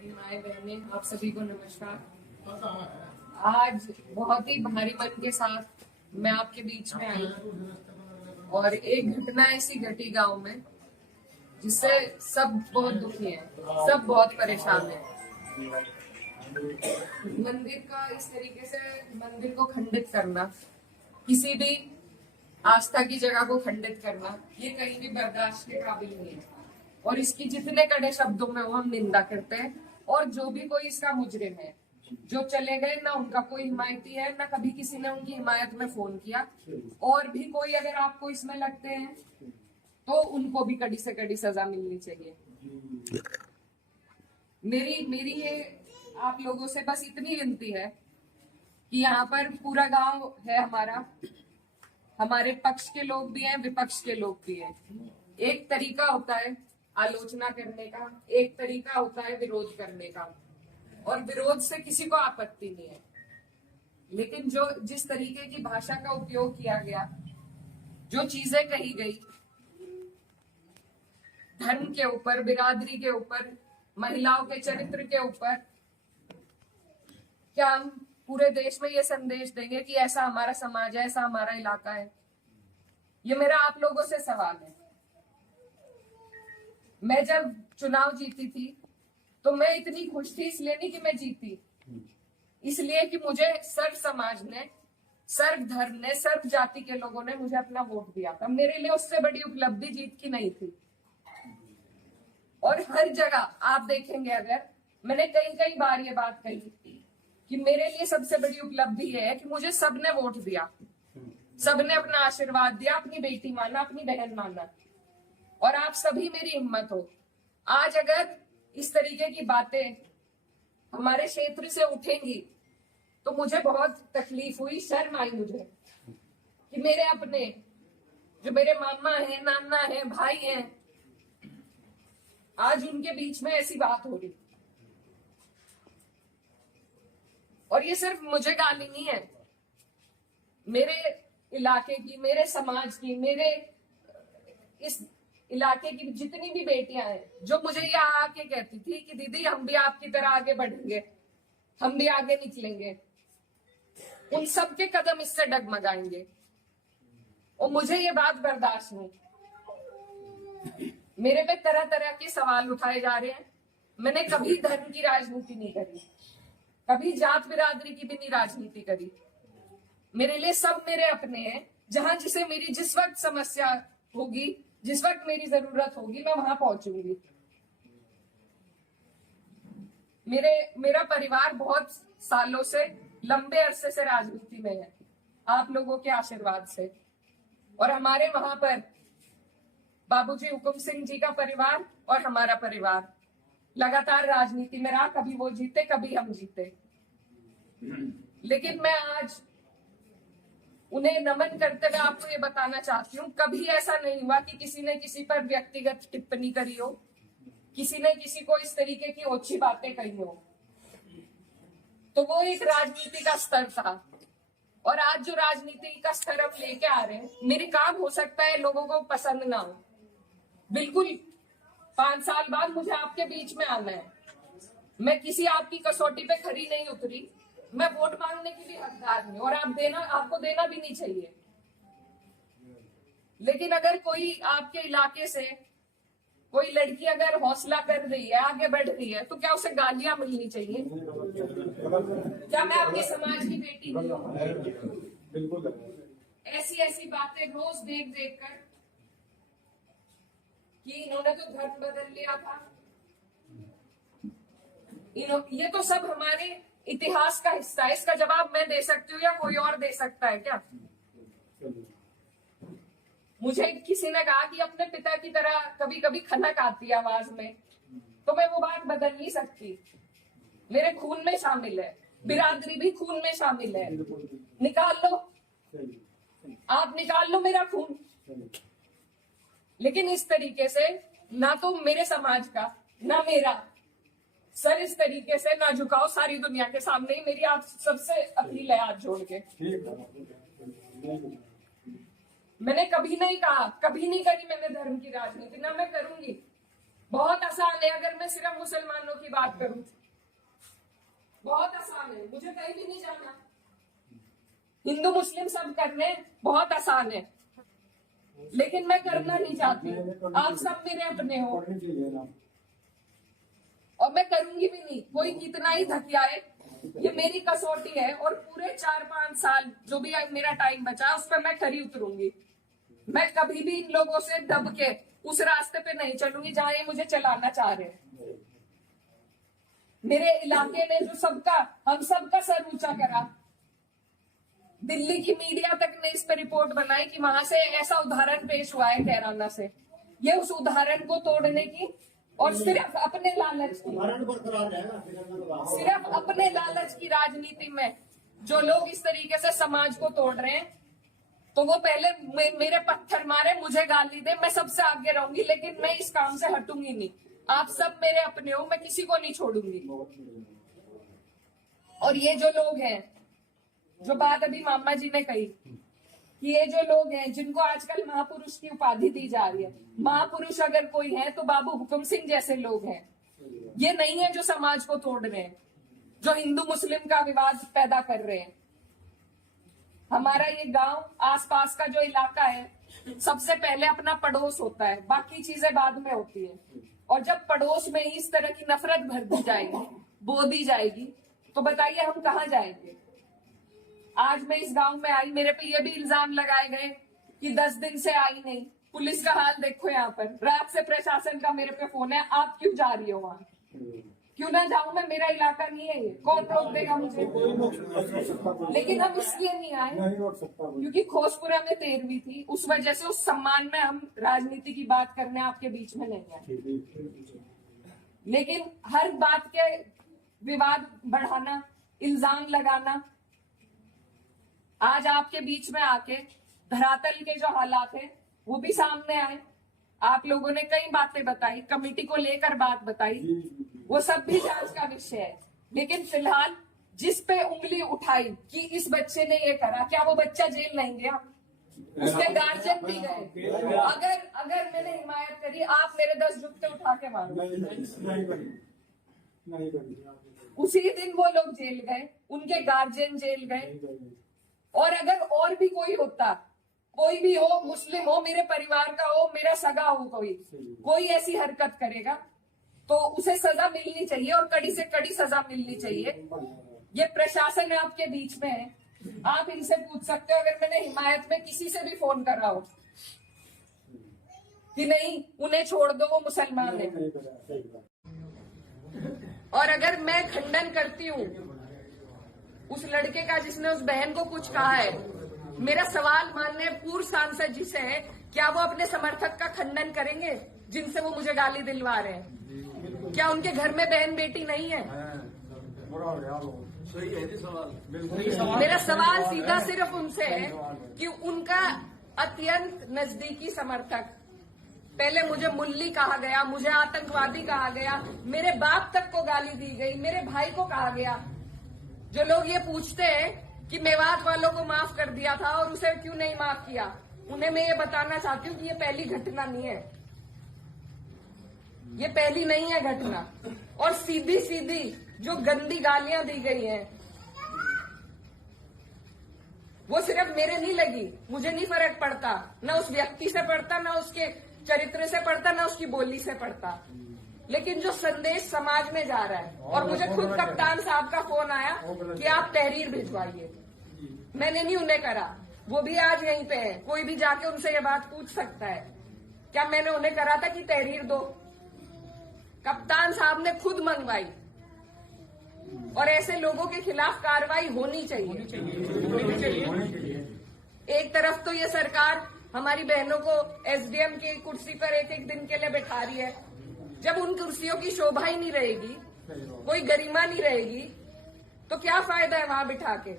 मेरी माएँ बहनें, आप सभी को नमस्कार। आज बहुत ही भारी मन के साथ मैं आपके बीच में आई और एक घटना ऐसी घटी गांव में जिससे सब बहुत दुखी हैं, सब बहुत परेशान हैं। मंदिर का इस तरीके से मंदिर को खंडित करना, किसी भी आस्था की जगह को खंडित करना, ये कहीं भी बर्दाश्त के काबिल नहीं है और इसकी जितने कड़े शब्दों में वो हम निंदा करते हैं। और जो भी कोई इसका मुजरिम है, जो चले गए, ना उनका कोई हिमायती है, ना कभी किसी ने उनकी हिमायत में फोन किया। और भी कोई अगर आपको इसमें लगते हैं तो उनको भी कड़ी से कड़ी सजा मिलनी चाहिए। मेरी ये आप लोगों से बस इतनी विनती है कि यहाँ पर पूरा गांव है हमारा, हमारे पक्ष के लोग भी हैं, विपक्ष के लोग भी हैं। एक तरीका होता है आलोचना करने का, एक तरीका होता है विरोध करने का, और विरोध से किसी को आपत्ति नहीं है। लेकिन जो जिस तरीके की भाषा का उपयोग किया गया, जो चीजें कही गई धर्म के ऊपर, बिरादरी के ऊपर, महिलाओं के चरित्र के ऊपर, क्या हम पूरे देश में ये संदेश देंगे कि ऐसा हमारा समाज है, ऐसा हमारा इलाका है? ये मेरा आप लोगों से सवाल है। मैं जब चुनाव जीती थी तो मैं इतनी खुश थी, इसलिए नहीं कि मैं जीती, इसलिए कि मुझे सर्व समाज ने, सर्व धर्म ने, सर्व जाति के लोगों ने मुझे अपना वोट दिया था। मेरे लिए उससे बड़ी उपलब्धि जीत की नहीं थी। और हर जगह आप देखेंगे, अगर मैंने कई कई बार ये बात कही कि मेरे लिए सबसे बड़ी उपलब्धि ये है कि मुझे सबने वोट दिया, सबने अपना आशीर्वाद दिया, अपनी बेटी माना, अपनी बहन माना, और आप सभी मेरी हिम्मत हो। आज अगर इस तरीके की बातें हमारे क्षेत्र से उठेंगी तो मुझे बहुत तकलीफ हुई, शर्म आई मुझे कि मेरे अपने, जो मेरे मामा हैं, नाना हैं, भाई हैं, आज उनके बीच में ऐसी बात हो रही। और ये सिर्फ मुझे गाली नहीं है, मेरे इलाके की, मेरे समाज की, मेरे इस इलाके की जितनी भी बेटियां हैं, जो मुझे ये आके कहती थी कि दीदी हम भी आपकी तरह आगे बढ़ेंगे, हम भी आगे निकलेंगे, उन सब के कदम इससे डगमगाएंगे। और मुझे ये बात बर्दाश्त नहीं। मेरे पे तरह तरह के सवाल उठाए जा रहे हैं। मैंने कभी धर्म की राजनीति नहीं करी, कभी जात बिरादरी की भी नहीं राजनीति करी। मेरे लिए सब मेरे अपने हैं। जहां जिसे मेरी जिस वक्त समस्या होगी, जिस वक्त मेरी जरूरत होगी, मैं वहां पहुंचूंगी। मेरा परिवार बहुत सालों से, लंबे अरसे से राजनीति में है, आप लोगों के आशीर्वाद से। और हमारे वहां पर बाबूजी हुकुम सिंह जी का परिवार और हमारा परिवार लगातार राजनीति में रहा। कभी वो जीते, कभी हम जीते। लेकिन मैं आज उन्हें नमन करते हुए आपको ये बताना चाहती हूँ, कभी ऐसा नहीं हुआ कि किसी ने किसी पर व्यक्तिगत टिप्पणी करी हो, किसी ने किसी को इस तरीके की ओछी बातें कही हो। तो वो एक राजनीति का स्तर था। और आज जो राजनीति का स्तर हम लेके आ रहे हैं, मेरे काम हो सकता है लोगों को पसंद ना हो, बिल्कुल 5 साल बाद मुझे आपके बीच में आना है। मैं किसी आपकी कसौटी पे खरी नहीं उतरी, मैं वोट मांगने की भी हकदार हूं, और आपको देना भी नहीं चाहिए। लेकिन अगर कोई आपके इलाके से कोई लड़की अगर हौसला कर रही है, आगे बढ़ रही है, तो क्या उसे गालियां मिलनी चाहिए? क्या मैं आपके समाज की बेटी नहीं हूं? ऐसी ऐसी बातें रोज देख देख कर कि इन्होंने तो धर्म बदल लिया था, ये तो सब हमारे इतिहास का हिस्सा है। इसका जवाब मैं दे सकती हूँ या कोई और दे सकता है क्या? मुझे किसी ने कहा कि अपने पिता की तरह कभी कभी खनक आती है आवाज में, तो मैं वो बात बदल नहीं सकती। मेरे खून में शामिल है, बिरादरी भी खून में शामिल है। निकाल लो, आप निकाल लो मेरा खून। लेकिन इस तरीके से ना तो मेरे समाज का, ना मेरा सर इस तरीके से ना झुकाओ सारी दुनिया के सामने ही। मेरी आप सबसे अपील है हाथ जोड़ के। मैंने कभी नहीं कहा, कभी नहीं करी मैंने धर्म की राजनीति, ना मैं करूंगी। बहुत आसान है अगर मैं सिर्फ मुसलमानों की बात करूं, बहुत आसान है, मुझे कहीं भी नहीं जाना। हिंदू मुस्लिम सब करने बहुत आसान है, लेकिन मैं करना नहीं चाहती। आप सब मेरे अपने हो और मैं करूंगी भी नहीं। कोई कितना ही धकियाए, ये मेरी कसौटी है और पूरे 4-5 साल जो भी मेरा टाइम बचा उस पर मैं खरी उतरूंगी। मैं कभी भी इन लोगों से दब के उस रास्ते पे नहीं चलूंगी जहां ये मुझे चलाना चाह रहे हैं। मेरे इलाके ने जो हम सबका सर ऊंचा करा, दिल्ली की मीडिया तक ने इस पर रिपोर्ट बनाई कि वहां से ऐसा उदाहरण पेश हुआ है कैराना से। ये उस उदाहरण को तोड़ने की और सिर्फ अपने लालच की, सिर्फ अपने लालच की राजनीति में जो लोग इस तरीके से समाज को तोड़ रहे हैं, तो वो पहले मेरे पत्थर मारे, मुझे गाली दे, मैं सबसे आगे रहूंगी, लेकिन मैं इस काम से हटूंगी नहीं। आप सब मेरे अपने हो, मैं किसी को नहीं छोड़ूंगी। और ये जो लोग हैं, जो बात अभी मामा जी ने कही कि ये जो लोग हैं जिनको आजकल महापुरुष की उपाधि दी जा रही है, महापुरुष अगर कोई है तो बाबू हुकुम सिंह जैसे लोग हैं। ये नहीं है जो समाज को तोड़ रहे हैं, जो हिंदू मुस्लिम का विवाद पैदा कर रहे हैं। हमारा ये गांव, आसपास का जो इलाका है, सबसे पहले अपना पड़ोस होता है, बाकी चीजें बाद में होती है। और जब पड़ोस में इस तरह की नफरत भर दी जाएगी, बो दी जाएगी, तो बताइए हम कहाँ जाएंगे। आज मैं इस गांव में आई, मेरे पे ये भी इल्जाम लगाए गए कि 10 दिन से आई नहीं। पुलिस का हाल देखो यहाँ पर, रात से प्रशासन का मेरे पे फोन है, आप क्यों जा रही हो वहाँ? क्यों ना जाऊं मैं, मेरा इलाका नहीं है ये, कौन रोक देगा मुझे? लेकिन हम इसलिए नहीं आए क्योंकि खोसपुरा में 13वीं थी, उस वजह से उस सम्मान में हम राजनीति की बात करने आपके बीच में नहीं आए। लेकिन हर बात के विवाद बढ़ाना, इल्जाम लगाना, आज आपके बीच में आके धरातल के जो हालात है वो भी सामने आए। आप लोगों ने कई बातें बताई, कमेटी को लेकर बात बताई, वो सब भी जांच का विषय है। लेकिन फिलहाल जिस पे उंगली उठाई कि इस बच्चे ने ये करा, क्या वो बच्चा जेल नहीं गया? उसके गार्जियन भी गए। अगर मैंने हिमायत करी, आप मेरे 10 जुत्ते उठा के मारो। उसी दिन वो लोग जेल गए, उनके गार्जियन जेल गए। और अगर और भी कोई होता, कोई भी हो, मुस्लिम हो, मेरे परिवार का हो, मेरा सगा हो, कोई ऐसी हरकत करेगा तो उसे सजा मिलनी चाहिए और कड़ी से कड़ी सजा मिलनी चाहिए। ये प्रशासन आपके बीच में है, आप इनसे पूछ सकते हो। अगर मैंने हिमायत में किसी से भी फोन करा हो कि नहीं उन्हें छोड़ दो, वो मुसलमान है, और अगर मैं खंडन करती हूँ उस लड़के का जिसने उस बहन को कुछ कहा है, मेरा सवाल माननीय पूर्व सांसद जी से है, क्या वो अपने समर्थक का खंडन करेंगे जिनसे वो मुझे गाली दिलवा रहे हैं? क्या उनके घर में बहन बेटी नहीं है? सही है जी सवाल। मेरा सवाल सीधा सिर्फ उनसे है कि उनका अत्यंत नजदीकी समर्थक, पहले मुझे मुल्ली कहा गया, मुझे आतंकवादी कहा गया, मेरे बाप तक को गाली दी गई, मेरे भाई को कहा गया। जो लोग ये पूछते हैं कि मेवात वालों को माफ कर दिया था और उसे क्यों नहीं माफ किया, उन्हें मैं ये बताना चाहती हूँ कि ये पहली घटना नहीं है, ये पहली नहीं है घटना। और सीधी सीधी जो गंदी गालियां दी गई हैं, वो सिर्फ मेरे नहीं लगी, मुझे नहीं फर्क पड़ता, ना उस व्यक्ति से पड़ता, ना उसके चरित्र से पड़ता, ना उसकी बोली से पड़ता, लेकिन जो संदेश समाज में जा रहा है। और मुझे खुद कप्तान साहब का फोन आया कि आप तहरीर भिजवाइए, मैंने नहीं उन्हें करा, वो भी आज यहीं पे है, कोई भी जाके उनसे ये बात पूछ सकता है, क्या मैंने उन्हें करा था कि तहरीर दो? कप्तान साहब ने खुद मंगवाई। और ऐसे लोगों के खिलाफ कार्रवाई होनी चाहिए। एक तरफ तो ये सरकार हमारी बहनों को एसडीएम की कुर्सी पर एक एक दिन के लिए बैठा रही है, जब उन कुर्सियों की शोभा ही नहीं रहेगी, कोई गरिमा नहीं रहेगी, तो क्या फायदा है वहां बिठा के?